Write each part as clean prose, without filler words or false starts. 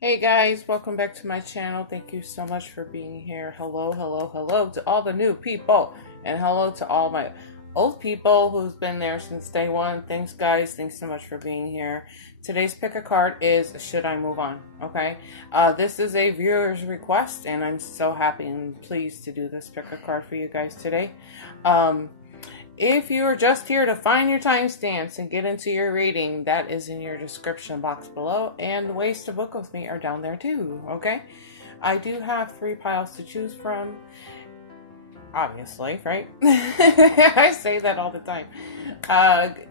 Hey guys, welcome back to my channel. Thank you so much for being here. Hello, hello, hello to all the new people. And hello to all my old people who's been there since day one. Thanks guys, thanks so much for being here. Today's pick a card is Should I Move On? Okay. This is a viewer's request and I'm so happy and pleased to do this pick a card for you guys today. If you are just here to find your timestamps and get into your reading, that is in your description box below. And the ways to book with me are down there too, okay? I do have 3 piles to choose from, obviously, right? I say that all the time.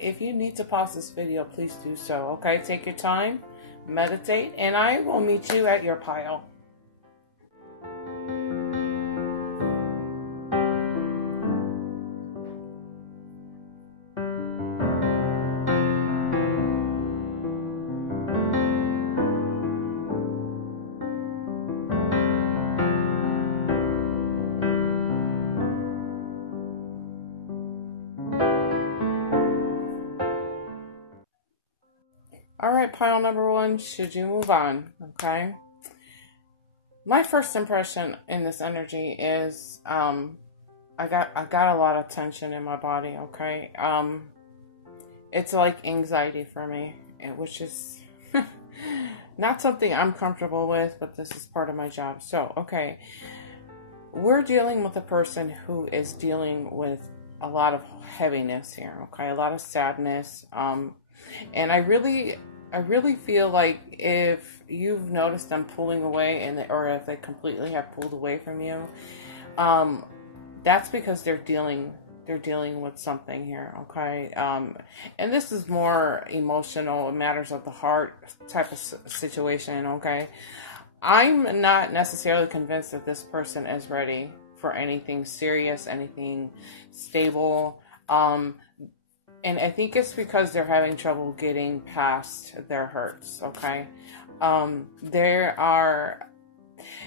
If you need to pause this video, please do so, okay? Take your time, meditate, and I will meet you at your pile. All right, pile number 1, should you move on? Okay. My first impression in this energy is I got a lot of tension in my body, okay? It's like anxiety for me, which is not something I'm comfortable with, but this is part of my job. So, okay. We're dealing with a person who is dealing with a lot of heaviness here, okay? A lot of sadness. And I really feel like if you've noticed them pulling away, or if they completely have pulled away from you, that's because they're dealing with something here, okay? And this is more emotional, matters of the heart type of situation, okay? I'm not necessarily convinced that this person is ready for anything serious, anything stable. And I think it's because they're having trouble getting past their hurts, okay?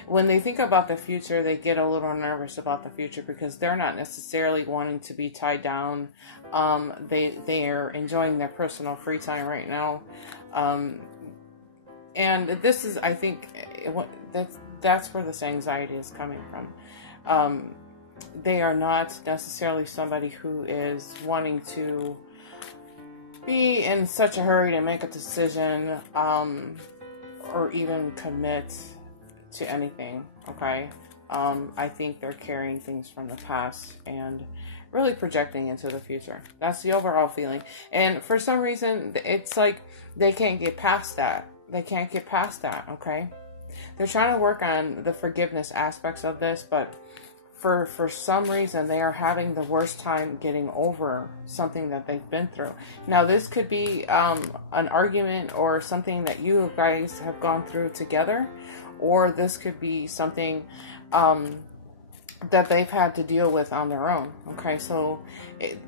When they think about the future, they get a little nervous about the future because they're not necessarily wanting to be tied down. They're enjoying their personal free time right now. And this is, I think, that's where this anxiety is coming from. They are not necessarily somebody who is wanting to be in such a hurry to make a decision, or even commit to anything, okay? I think they're carrying things from the past and really projecting into the future. That's the overall feeling. And for some reason, it's like they can't get past that. They can't get past that, okay? They're trying to work on the forgiveness aspects of this, but for some reason, they are having the worst time getting over something that they've been through. Now, this could be an argument or something that you guys have gone through together, or this could be something that they've had to deal with on their own. Okay, so,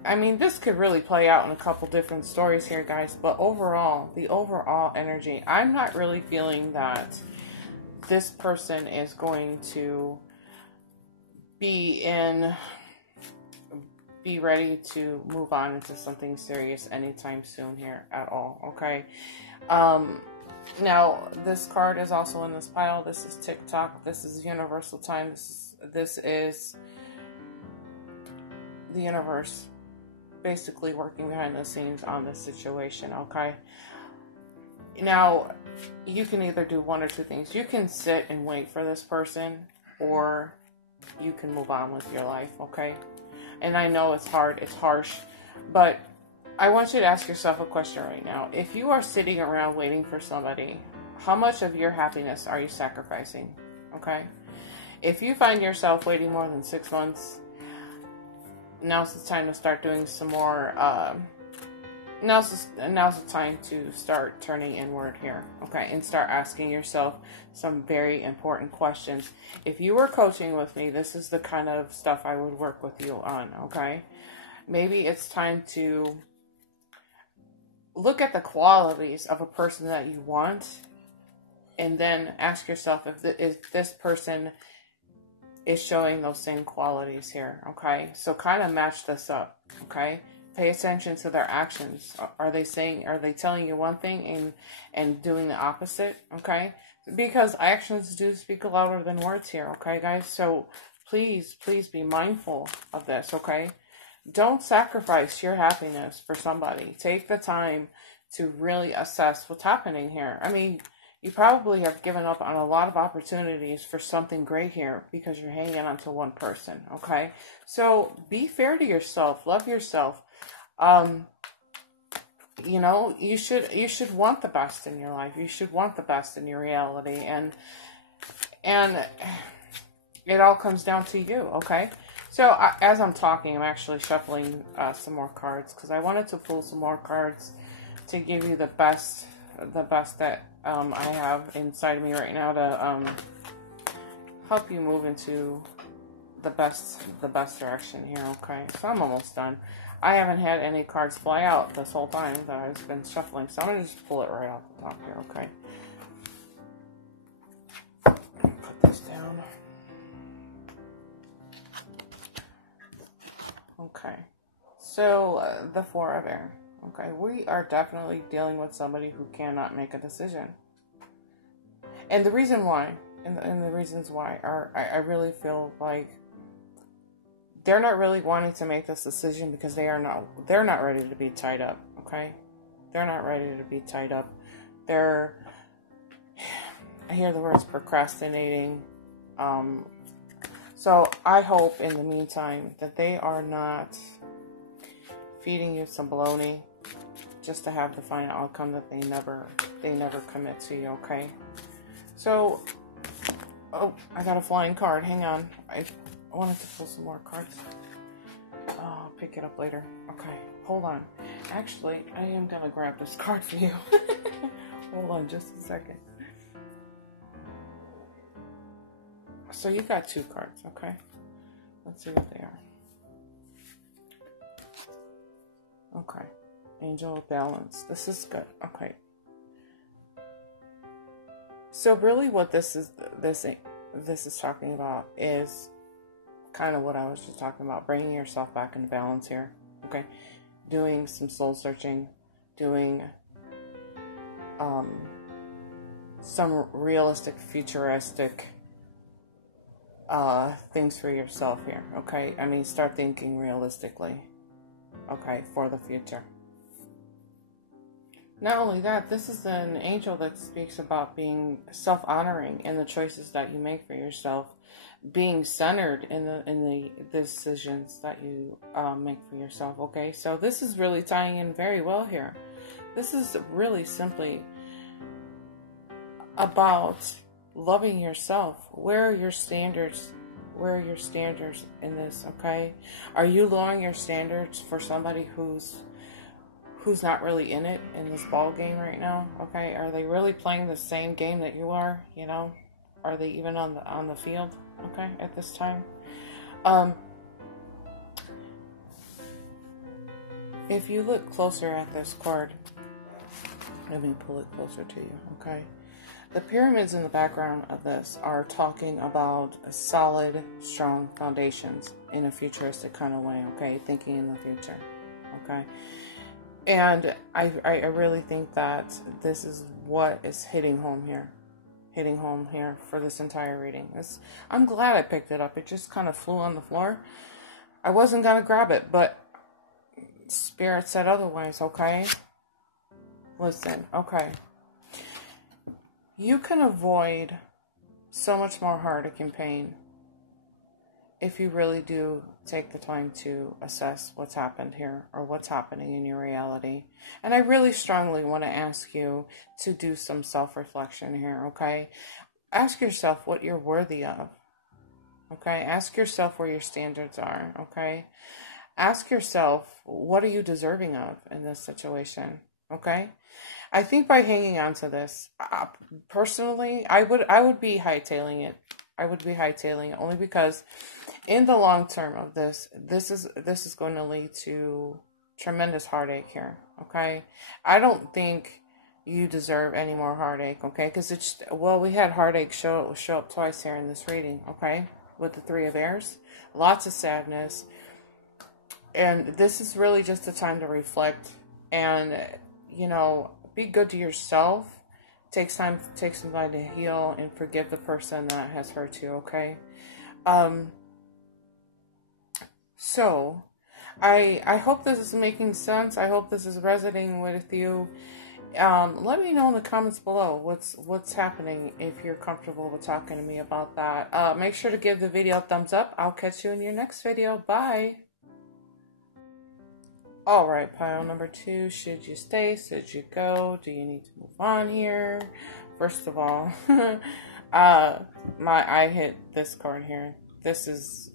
I mean, this could really play out in a couple different stories here, guys, but overall, the overall energy, I'm not really feeling that this person is going to be ready to move on into something serious anytime soon here at all, okay? Now, this card is also in this pile. This is TikTok. This is universal time. This is the universe basically working behind the scenes on this situation, okay? Now, you can either do one or two things. You can sit and wait for this person, or you can move on with your life, okay? And I know it's hard, it's harsh, but I want you to ask yourself a question right now. If you are sitting around waiting for somebody, how much of your happiness are you sacrificing, okay? If you find yourself waiting more than 6 months, now's the time to start doing some more, now's the time to start turning inward here, okay? And start asking yourself some very important questions. If you were coaching with me, this is the kind of stuff I would work with you on, okay? Maybe it's time to look at the qualities of a person that you want, and then ask yourself if this person is showing those same qualities here, okay? So kind of match this up, okay? Pay attention to their actions. Are they telling you one thing and doing the opposite? Okay. Because actions do speak louder than words here, okay, guys? So please, please be mindful of this, okay? Don't sacrifice your happiness for somebody. Take the time to really assess what's happening here. I mean, you probably have given up on a lot of opportunities for something great here because you're hanging on to one person, okay? So be fair to yourself. Love yourself. You know, you should want the best in your life. You should want the best in your reality. And it all comes down to you, okay? So as I'm talking, I'm actually shuffling some more cards because I wanted to pull some more cards to give you the best that I have inside of me right now to help you move into the best direction here, okay? So I'm almost done. I haven't had any cards fly out this whole time that I've been shuffling, so I'm going to just pull it right off the top here, okay? Put this down. Okay, so the Four of Air. Okay, we are definitely dealing with somebody who cannot make a decision. And the reason why, and the reasons why are, I really feel like they're not really wanting to make this decision because they're not ready to be tied up, okay? They're not ready to be tied up. I hear the words procrastinating. So I hope in the meantime that they are not feeding you some baloney just to have the final outcome that they never commit to you, okay? So, oh, I got a flying card. Hang on. I wanted to pull some more cards. Oh, I'll pick it up later. Okay, hold on. Actually, I am going to grab this card for you. Hold on just a second. So you got two cards, okay? Let's see what they are. Okay. Angel of Balance. This is good. Okay. So really what this is talking about is kind of what I was just talking about, bringing yourself back into balance here, okay? Doing some soul searching, doing some realistic, futuristic things for yourself here, okay? I mean, start thinking realistically, okay, for the future. Not only that, this is an angel that speaks about being self-honoring in the choices that you make for yourself, being centered in the decisions that you make for yourself, okay? So this is really tying in very well here. This is really simply about loving yourself. Where are your standards? Where are your standards in this, okay? Are you lowering your standards for somebody who's not really in it in this ball game right now, okay? Are they really playing the same game that you are, you know? Are they even on the field, okay, at this time? If you look closer at this card, let me pull it closer to you, okay? The pyramids in the background of this are talking about solid, strong foundations in a futuristic kind of way, okay? Thinking in the future, okay? And I really think that this is what is hitting home here for this entire reading. I'm glad I picked it up. It just kind of flew on the floor. I wasn't going to grab it, but Spirit said otherwise, okay? Listen, okay. You can avoid so much more heartache and pain if you really do take the time to assess what's happened here or what's happening in your reality. And I really strongly want to ask you to do some self-reflection here, okay? Ask yourself what you're worthy of, okay? Ask yourself where your standards are, okay? Ask yourself, what are you deserving of in this situation, okay? I think by hanging on to this, personally, I would be hightailing it. I would be hightailing it only because in the long term of this is going to lead to tremendous heartache here, okay? I don't think you deserve any more heartache, okay? Because we had heartache show up twice here in this reading, okay? With the Three of Airs. Lots of sadness. And this is really just a time to reflect and, you know, be good to yourself. takes time to take some time to heal and forgive the person that has hurt you, okay? So, I hope this is making sense. I hope this is resonating with you. Let me know in the comments below what's happening if you're comfortable with talking to me about that. Make sure to give the video a thumbs up. I'll catch you in your next video. Bye. Alright, pile number 2. Should you stay? Should you go? Do you need to move on here? First of all, I hit this card here. This is,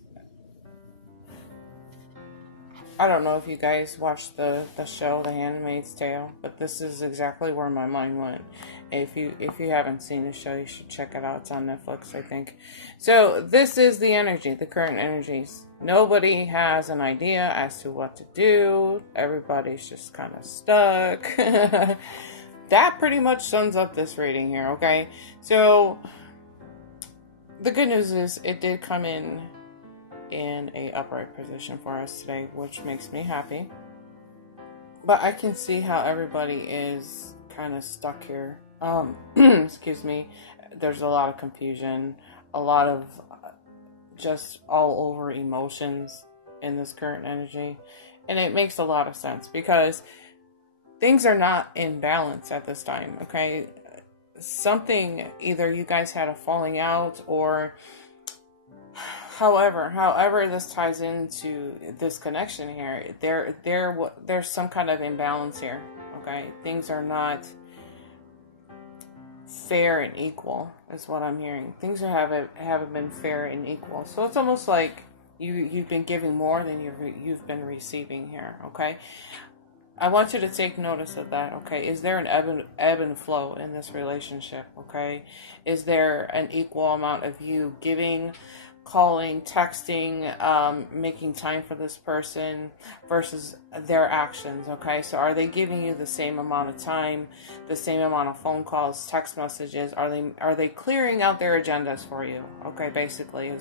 I don't know if you guys watched the show, The Handmaid's Tale, but this is exactly where my mind went. If you haven't seen the show, you should check it out. It's on Netflix, I think. So this is the energy, the current energies. Nobody has an idea as to what to do. Everybody's just kind of stuck. That pretty much sums up this reading here, okay? So the good news is it did come in a upright position for us today, which makes me happy. But I can see how everybody is kind of stuck here. Excuse me. There's a lot of confusion, a lot of just all over emotions in this current energy. And it makes a lot of sense because things are not in balance at this time, okay? Something, either you guys had a falling out or however this ties into this connection here, there's some kind of imbalance here, okay? Things are not fair and equal is what I'm hearing. Things haven't been fair and equal. So it's almost like you've been giving more than you've been receiving here, okay? I want you to take notice of that, okay? Is there an ebb and flow in this relationship, okay? Is there an equal amount of you giving, calling, texting, making time for this person versus their actions, okay? So are they giving you the same amount of time, the same amount of phone calls, text messages? Are they clearing out their agendas for you? Okay, basically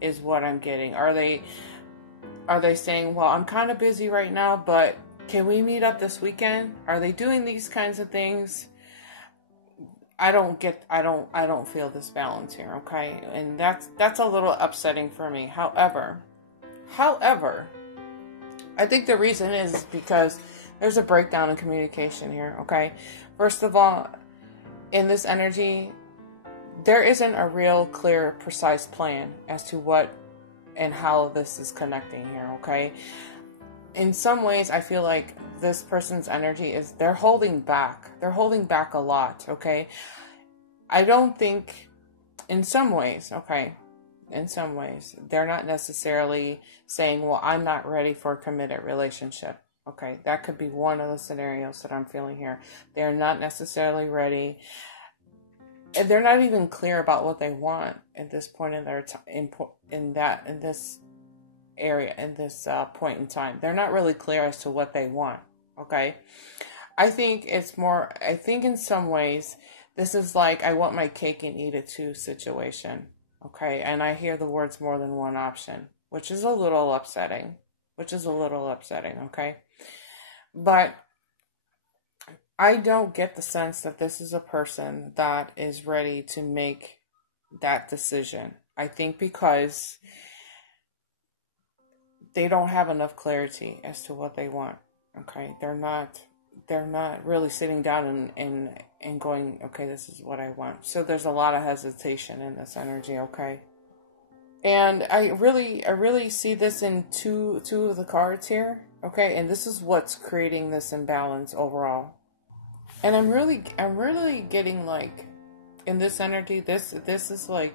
is what I'm getting. Are they saying, well, I'm kind of busy right now, but can we meet up this weekend? Are they doing these kinds of things? I don't feel this balance here, okay? And that's a little upsetting for me. However, I think the reason is because there's a breakdown in communication here, okay? First of all, in this energy, there isn't a real clear, precise plan as to what and how this is connecting here, okay? In some ways, I feel like this person's energy is, they're holding back. They're holding back a lot, okay? I don't think, in some ways, okay, in some ways, they're not necessarily saying, well, I'm not ready for a committed relationship, okay? That could be one of the scenarios that I'm feeling here. They're not necessarily ready. And they're not even clear about what they want at this point in their in this area, in this point in time. They're not really clear as to what they want, okay? I think in some ways, this is like, I want my cake and eat it too situation, okay? And I hear the words more than one option, which is a little upsetting, okay? But I don't get the sense that this is a person that is ready to make that decision. I think because they don't have enough clarity as to what they want, okay? They're not really sitting down and going, okay, this is what I want. So there's a lot of hesitation in this energy, okay? And I really see this in two of the cards here, okay? And this is what's creating this imbalance overall. And I'm really getting, like, in this energy, this is like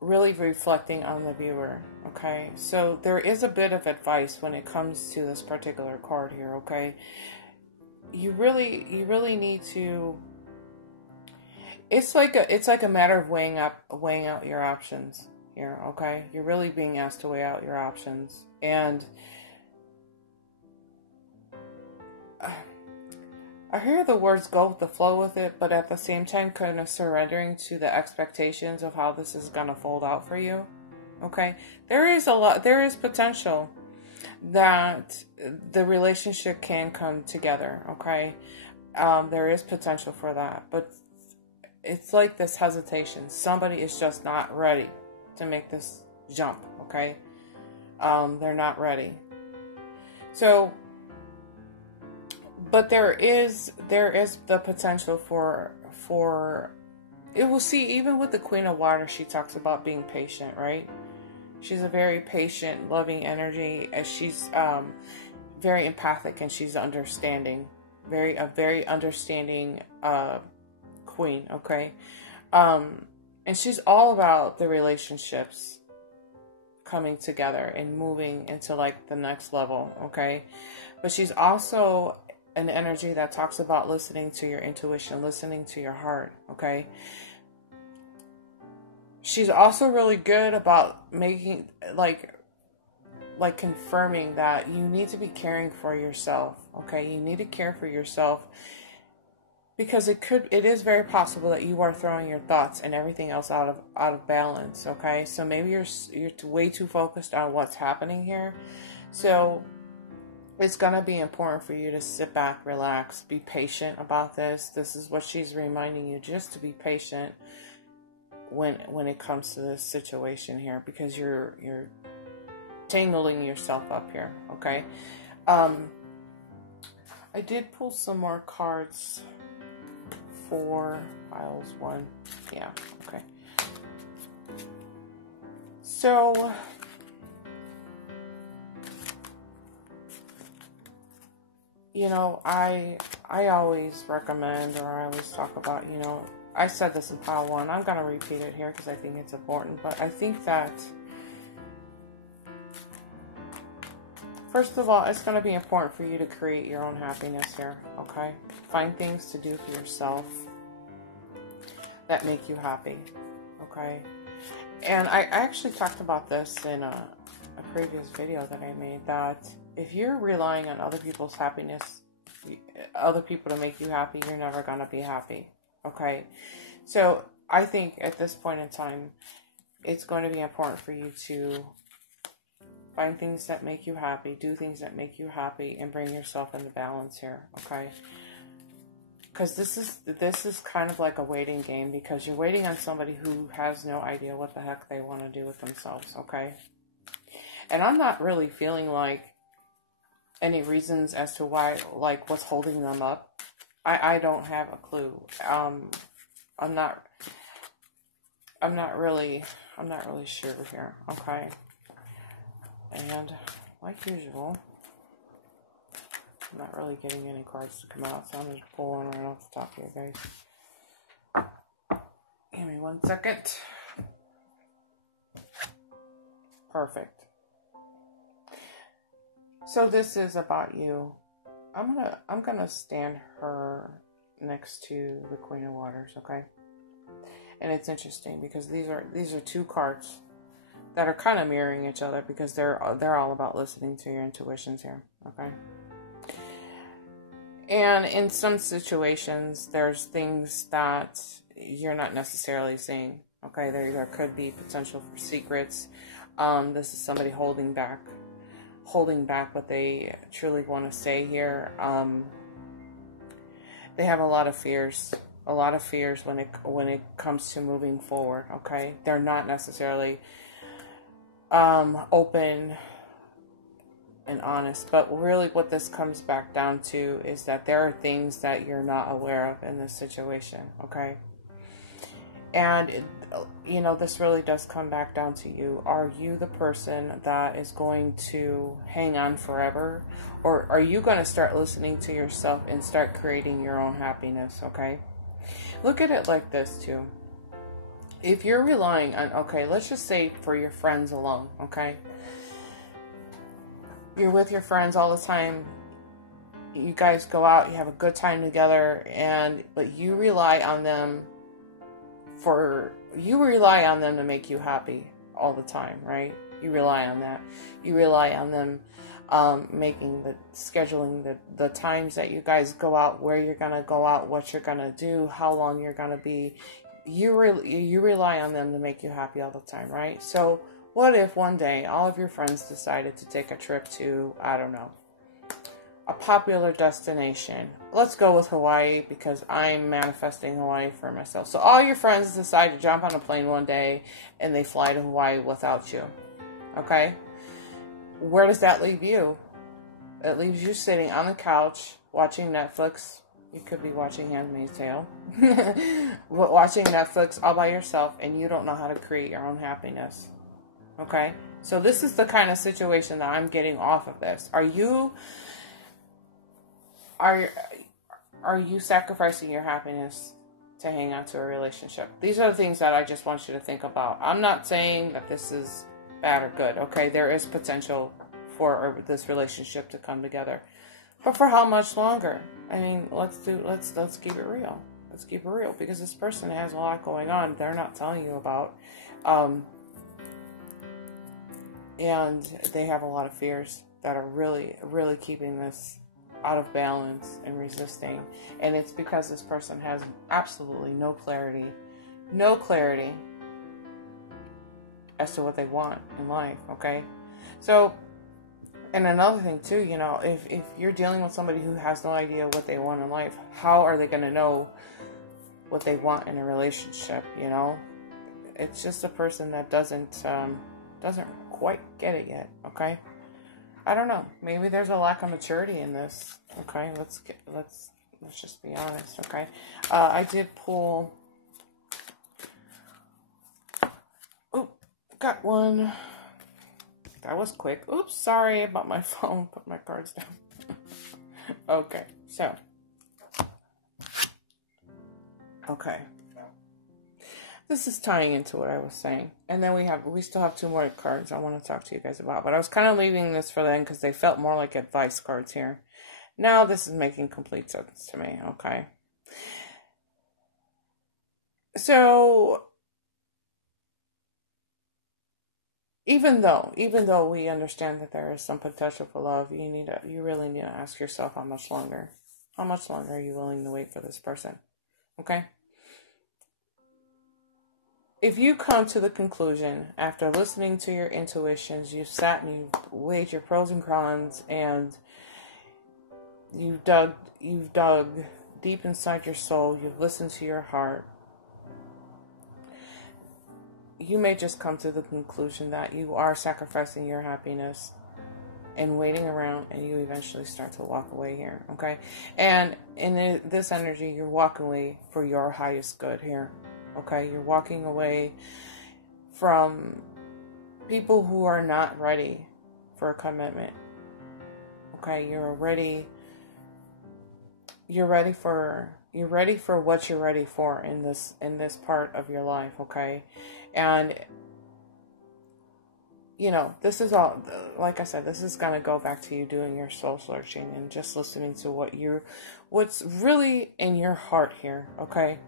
really reflecting on the viewer, okay? So there is a bit of advice when it comes to this particular card here, okay? You really need to, it's like a matter of weighing out your options here, okay? You're really being asked to weigh out your options. And I hear the words go with the flow with it, but at the same time kind of surrendering to the expectations of how this is going to fold out for you, okay? There is potential that the relationship can come together, okay? There is potential for that, but it's like this hesitation. Somebody is just not ready to make this jump, okay? They're not ready. So, but there is the potential for it. Will see, even with the Queen of Water, she talks about being patient, right? She's a very patient, loving energy, as she's very empathic, and she's understanding, a very understanding queen, okay? And she's all about the relationships coming together and moving into like the next level, okay? But she's also an energy that talks about listening to your intuition, listening to your heart, okay? She's also really good about making, like confirming that you need to be caring for yourself, okay? You need to care for yourself, because it is very possible that you are throwing your thoughts and everything else out of balance, okay? So maybe you're way too focused on what's happening here. So it's going to be important for you to sit back, relax, be patient about this. This is what she's reminding you, just to be patient when it comes to this situation here, because you're tangling yourself up here, okay? I did pull some more cards for piles 1. Yeah, okay. So you know, I always recommend, or I always talk about, you know, I said this in pile 1. I'm going to repeat it here because I think it's important. But I think that, first of all, it's going to be important for you to create your own happiness here, okay? Find things to do for yourself that make you happy, okay? And I actually talked about this in a previous video that I made, that if you're relying on other people's happiness, other people to make you happy, you're never going to be happy, okay? So I think at this point in time, it's going to be important for you to find things that make you happy, do things that make you happy, and bring yourself into balance here, okay? Because this is kind of like a waiting game, because you're waiting on somebody who has no idea what the heck they want to do with themselves, okay? And I'm not really feeling like any reasons as to why, like, what's holding them up. I don't have a clue. I'm not really sure here, okay? And like usual, I'm not really getting any cards to come out, so I'm just pulling right off the top here, guys. Give me 1 second. Perfect. So this is about you. I'm gonna stand her next to the Queen of Waters, okay? And it's interesting because these are 2 cards that are kind of mirroring each other, because they're all about listening to your intuitions here, okay? And in some situations, there's things that you're not necessarily seeing, okay? There could be potential for secrets. This is somebody holding back what they truly want to say here. They have a lot of fears when it comes to moving forward, okay? They're not necessarily open and honest, but really what this comes back down to is that there are things that you're not aware of in this situation, okay? And you know, this really does come back down to you. Are you the person that is going to hang on forever, or are you going to start listening to yourself and start creating your own happiness, okay? Look at it like this too. If you're relying on, okay, let's just say for your friends alone, okay? You're with your friends all the time. You guys go out, you have a good time together, but you rely on them to make you happy all the time, right? You rely on that. You rely on them scheduling the times that you guys go out, where you're going to go out, what you're going to do, how long you're going to be. You rely on them to make you happy all the time, right? So what if one day all of your friends decided to take a trip to, I don't know, a popular destination. Let's go with Hawaii because I'm manifesting Hawaii for myself. So all your friends decide to jump on a plane one day and they fly to Hawaii without you. Okay? Where does that leave you? It leaves you sitting on the couch watching Netflix. You could be watching Handmaid's Tale. Watching Netflix all by yourself, and you don't know how to create your own happiness. Okay? So this is the kind of situation that I'm getting off of this. Are you sacrificing your happiness to hang on to a relationship? These are the things that I just want you to think about. I'm not saying that this is bad or good. Okay? There is potential for this relationship to come together. But for how much longer? I mean, let's keep it real. Let's keep it real, because this person has a lot going on they're not telling you about. And they have a lot of fears that are really, really keeping this out of balance and resisting. And it's because this person has absolutely no clarity as to what they want in life, okay? So, and another thing too, you know, if you're dealing with somebody who has no idea what they want in life, how are they going to know what they want in a relationship, you know? It's just a person that doesn't quite get it yet, okay? I don't know. Maybe there's a lack of maturity in this, okay? Let's just be honest, okay? I did pull... Oop, got one... That was quick. Oops, sorry about my phone. Put my cards down. Okay, so. Okay. This is tying into what I was saying. And then we still have 2 more cards I want to talk to you guys about. But I was kind of leaving this for then because they felt more like advice cards here. Now this is making complete sense to me, okay? So... Even though we understand that there is some potential for love, you really need to ask yourself how much longer are you willing to wait for this person? Okay? If you come to the conclusion after listening to your intuitions, you've sat and you've weighed your pros and cons, and you've dug deep inside your soul, you've listened to your heart, you may just come to the conclusion that you are sacrificing your happiness and waiting around, and you eventually start to walk away here, okay? And in this energy, you're walking away for your highest good here, okay? You're walking away from people who are not ready for a commitment, okay? You're ready for what you're ready for in this part of your life, okay? And you know, this is all, like I said, this is going to go back to you doing your soul searching and just listening to what's really in your heart here, okay?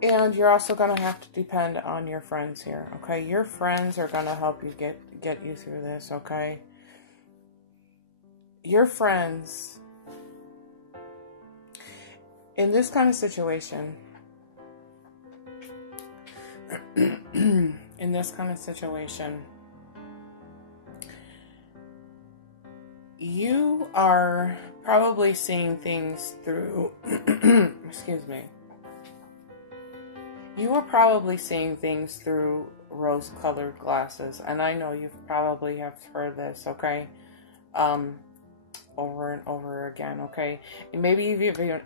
And you're also going to have to depend on your friends here, okay? Your friends are going to help you get you through this, okay? Your friends, in this kind of situation, you are probably seeing things through, excuse me. You are probably seeing things through rose-colored glasses. And I know you've probably have heard this, okay? Over and over again, okay? And maybe you've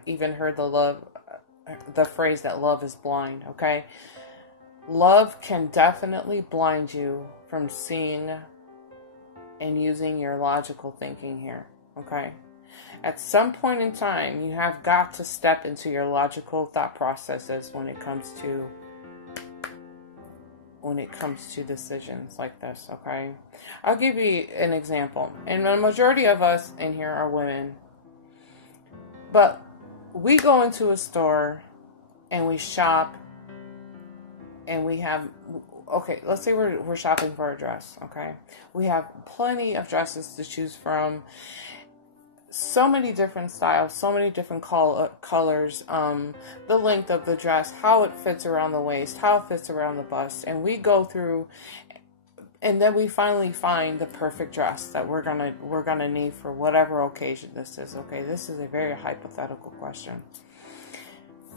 even heard the phrase that love is blind, okay? Love can definitely blind you from seeing and using your logical thinking here, okay? At some point in time, you have got to step into your logical thought processes when it comes to decisions like this, okay? I'll give you an example. And the majority of us in here are women. But we go into a store and we shop and we have, okay, let's say we're shopping for a dress, okay? We have plenty of dresses to choose from. So many different styles, so many different colors, the length of the dress, how it fits around the waist, how it fits around the bust. And we go through And then we finally find the perfect dress that we're gonna need for whatever occasion this is. Okay, this is a very hypothetical question.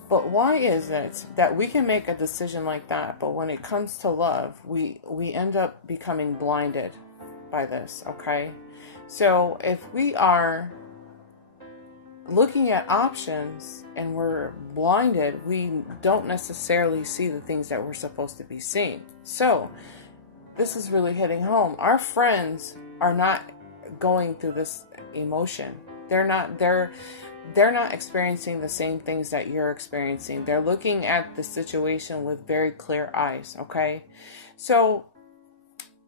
But why is it that we can make a decision like that, but when it comes to love, we end up becoming blinded by this, okay? So if we are looking at options and we're blinded, we don't necessarily see the things that we're supposed to be seeing. So this is really hitting home. Our friends are not going through this emotion. They're not experiencing the same things that you're experiencing. They're looking at the situation with very clear eyes, okay? So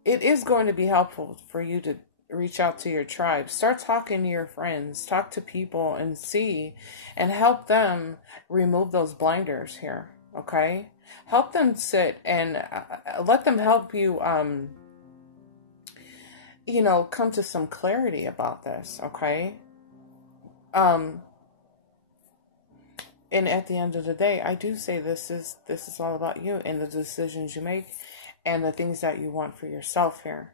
it is going to be helpful for you to reach out to your tribe. Start talking to your friends. Talk to people and see and help them remove those blinders here, okay? Help them sit and let them help you, you know, come to some clarity about this, okay? And at the end of the day, I do say this is all about you and the decisions you make and the things that you want for yourself here.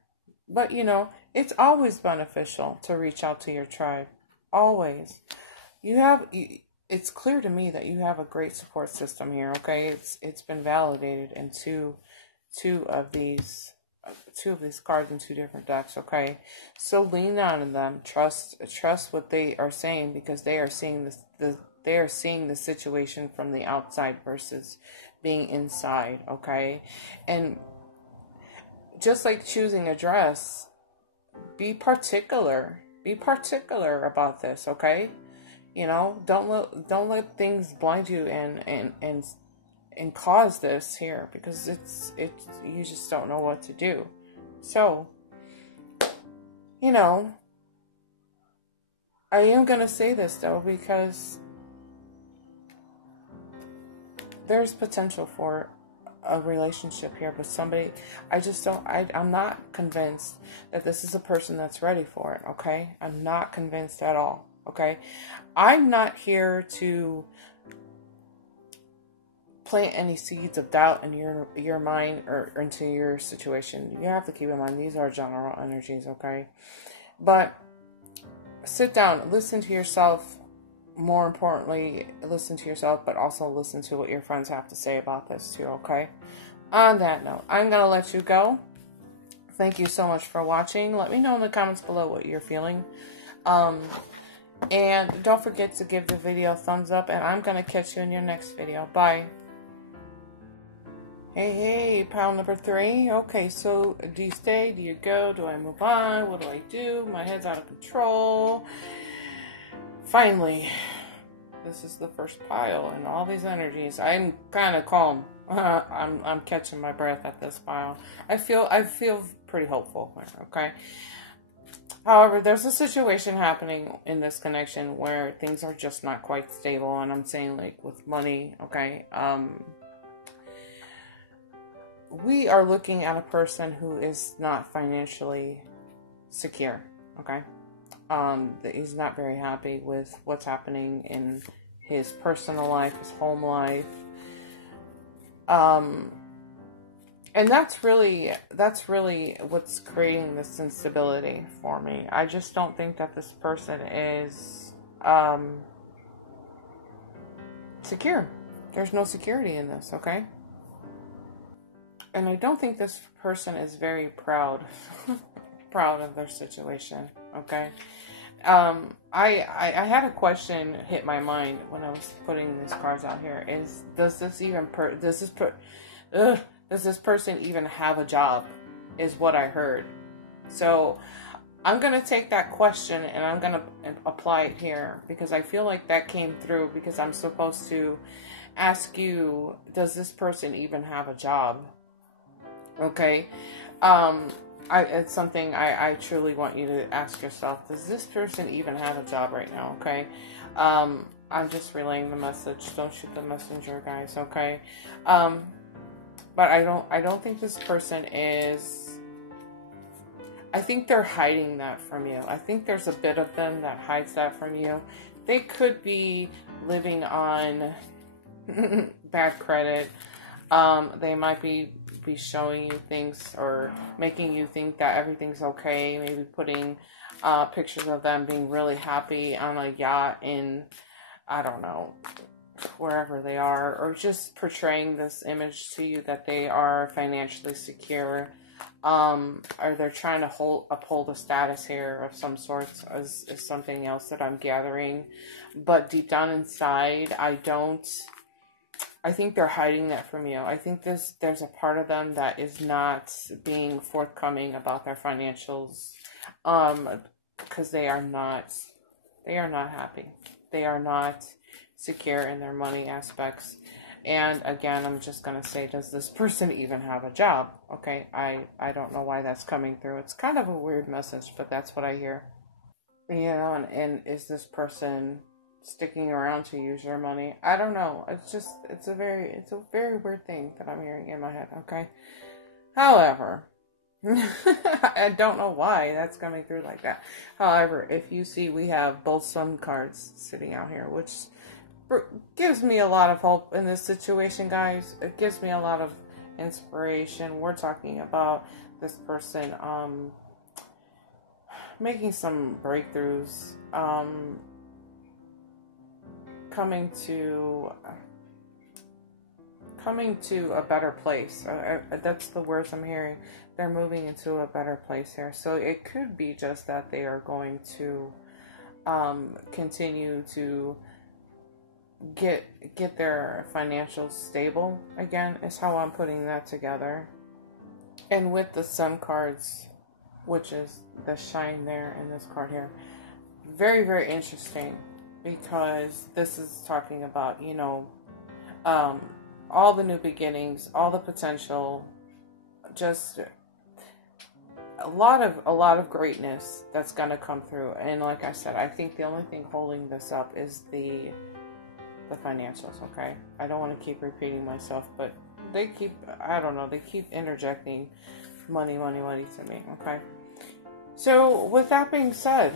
But, you know, it's always beneficial to reach out to your tribe. Always. It's clear to me that you have a great support system here, okay? It's been validated in two of these cards in two different decks, okay? So lean on them. Trust what they are saying, because they are seeing they are seeing the situation from the outside versus being inside, okay? And just like choosing a dress, be particular. Be particular about this, okay? You know, don't let things blind you and cause this here, because it's you just don't know what to do. So, you know, I am gonna say this though, because there's potential for a relationship here with somebody. I'm not convinced that this is a person that's ready for it, okay? I'm not convinced at all, okay? I'm not here to plant any seeds of doubt in your mind or into your situation. You have to keep in mind, these are general energies, okay? But sit down, listen to yourself. More importantly, listen to yourself, but also listen to what your friends have to say about this too, okay? On that note, I'm going to let you go. Thank you so much for watching. Let me know in the comments below what you're feeling. And don't forget to give the video a thumbs up, and I'm going to catch you in your next video. Bye. Hey, pile number 3. Okay, so do you stay? Do you go? Do I move on? What do I do? My head's out of control. Finally, this is the first pile in all these energies. I'm kind of calm. I'm catching my breath at this pile. I feel pretty hopeful. Okay. However, there's a situation happening in this connection where things are just not quite stable, and I'm saying, like, with money. Okay. We are looking at a person who is not financially secure. Okay. That he's not very happy with what's happening in his personal life, his home life. And that's really what's creating this instability for me. I just don't think that this person is secure. There's no security in this, okay? And I don't think this person is very proud of their situation, okay? I had a question hit my mind when I was putting these cards out here. Is does this person even have a job? Is what I heard. So I'm gonna take that question and I'm gonna apply it here, because I feel like that came through, because I'm supposed to ask you, does this person even have a job? Okay. It's something I truly want you to ask yourself. Does this person even have a job right now? Okay. I'm just relaying the message. Don't shoot the messenger, guys. Okay. But I don't think this person is. I think they're hiding that from you. I think there's a bit of them that hides that from you. They could be living on bad credit. They might be showing you things or making you think that everything's okay. Maybe putting pictures of them being really happy on a yacht in, I don't know, wherever they are, or just portraying this image to you that they are financially secure. Or they're trying to uphold a status here of some sorts is something else that I'm gathering. But deep down inside, I think they're hiding that from you. I think there's a part of them that is not being forthcoming about their financials, because they are not happy. They are not secure in their money aspects. And again, I'm just going to say, does this person even have a job? Okay, I don't know why that's coming through. It's kind of a weird message, but that's what I hear. You know, and is this person sticking around to use your money? I don't know. It's a very weird thing that I'm hearing in my head, okay? However, I don't know why that's coming through like that. However, if you see, we have both Sun cards sitting out here, which gives me a lot of hope in this situation, guys. It gives me a lot of inspiration. We're talking about this person making some breakthroughs, coming to a better place. That's the words I'm hearing. They're moving into a better place here. So it could be just that they are going to continue to get their financials stable again, is how I'm putting that together. And with the Sun cards, which is the shine there in this card here, very, very interesting, because this is talking about, you know, all the new beginnings, all the potential, just a lot of greatness that's going to come through. And like I said, I think the only thing holding this up is the financials, okay? I don't want to keep repeating myself, but they keep interjecting money to me, okay? So with that being said,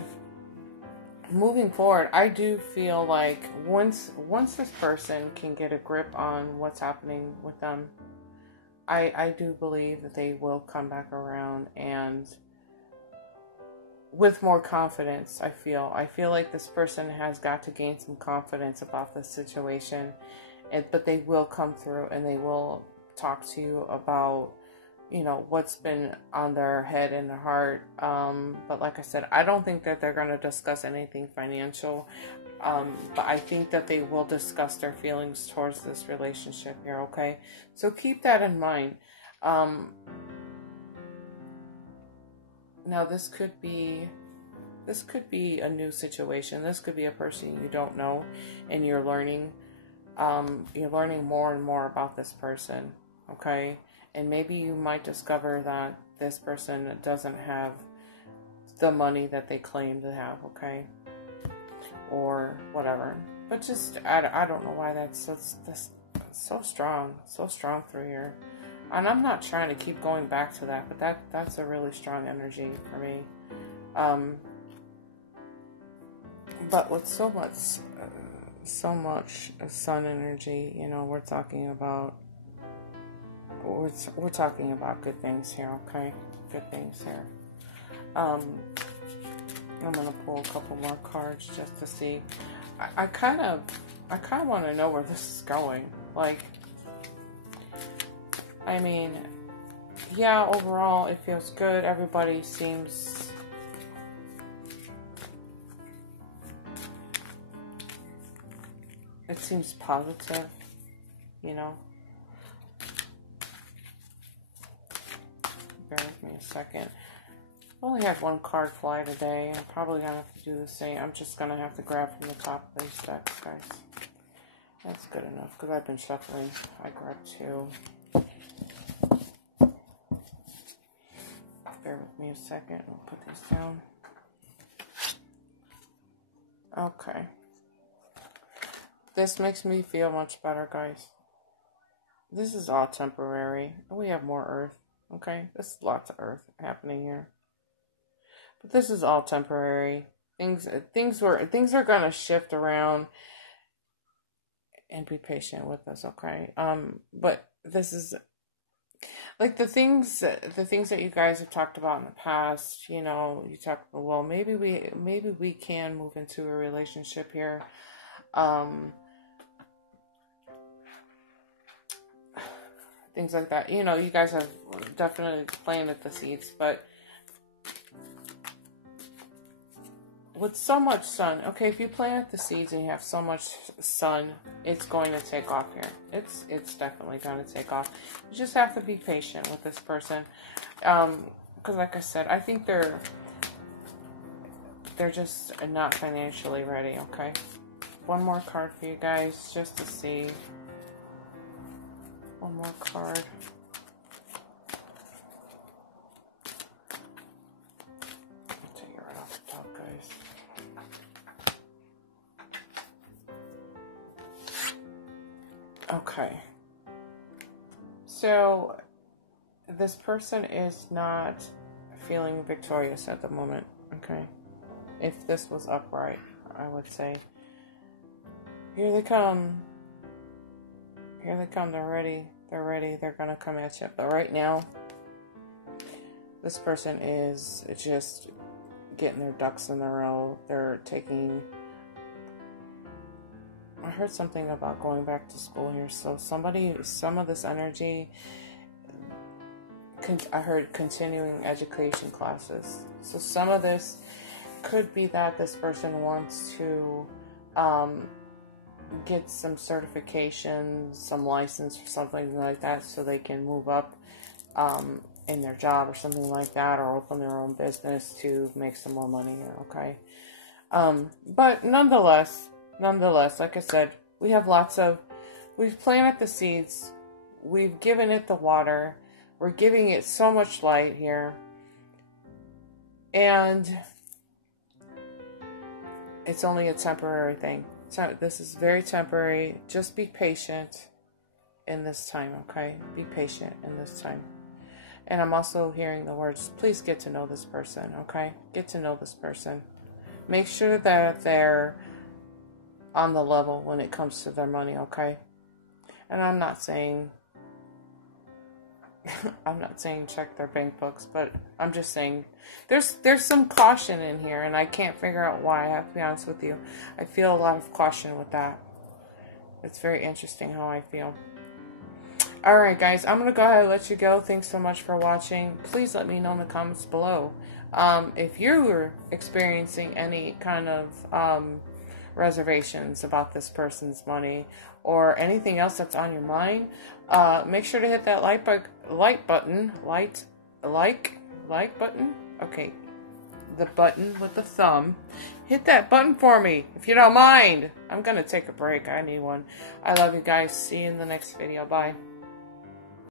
moving forward, I do feel like once this person can get a grip on what's happening with them, I do believe that they will come back around, and with more confidence. I feel like this person has got to gain some confidence about the situation, but they will come through and they will talk to you about, you know, what's been on their head and their heart. But like I said, I don't think that they're going to discuss anything financial. But I think that they will discuss their feelings towards this relationship here, okay? So keep that in mind. Now this could be a new situation. This could be a person you don't know, and you're learning more and more about this person, okay? And maybe you might discover that this person doesn't have the money that they claim to have, okay? Or whatever. But just, I don't know why that's so strong through here. And I'm not trying to keep going back to that, but that's a really strong energy for me. But with so much sun energy, you know, we're talking about good things here, okay? Good things here. I'm gonna pull a couple more cards just to see. I kind of want to know where this is going. Like, I mean, yeah, overall it feels good. Everybody seems positive, you know. Bear with me a second. I only had one card fly today. I'm probably going to have to do the same. I'm just going to have to grab from the top of these decks, guys. That's good enough, because I've been shuffling. I grabbed two. Bear with me a second. I'll put these down. Okay. This makes me feel much better, guys. This is all temporary. We have more earth, okay? There's lots of earth happening here. But this is all temporary. Things are going to shift around and be patient with us, okay? But this is like the things that you guys have talked about in the past. You know, you talk about, well, maybe we can move into a relationship here. Things like that. You know, you guys have definitely planted the seeds, but with so much sun, okay, if you plant the seeds and you have so much sun, it's going to take off here. It's definitely going to take off. You just have to be patient with this person. Because like I said, I think they're just not financially ready, okay? One more card for you guys, just to see. One more card. I'll take it right off the top, guys. Okay. So, this person is not feeling victorious at the moment, okay? If this was upright, I would say. Here they come. Here they come. They're ready. They're ready. They're going to come at you. But right now, this person is just getting their ducks in a row. They're taking... I heard something about going back to school here. So some of this energy, I heard continuing education classes. So some of this could be that this person wants to get some certification, some license or something like that, so they can move up in their job or something like that, or open their own business to make some more money here, okay? But nonetheless, like I said, we've planted the seeds, we've given it the water, we're giving it so much light here, and it's only a temporary thing. This is very temporary. Just be patient in this time, okay? Be patient in this time. And I'm also hearing the words, please get to know this person, okay? Get to know this person. Make sure that they're on the level when it comes to their money, okay? And I'm not saying check their bank books, but I'm just saying there's some caution in here, and I can't figure out why. I have to be honest with you. I feel a lot of caution with that. It's very interesting how I feel. Alright guys, I'm going to go ahead and let you go. Thanks so much for watching. Please let me know in the comments below if you're experiencing any kind of reservations about this person's money or anything else that's on your mind. Make sure to hit that like button. Okay, the button with the thumb. Hit that button for me if you don't mind. I'm gonna take a break. I need one. I love you guys. See you in the next video. Bye.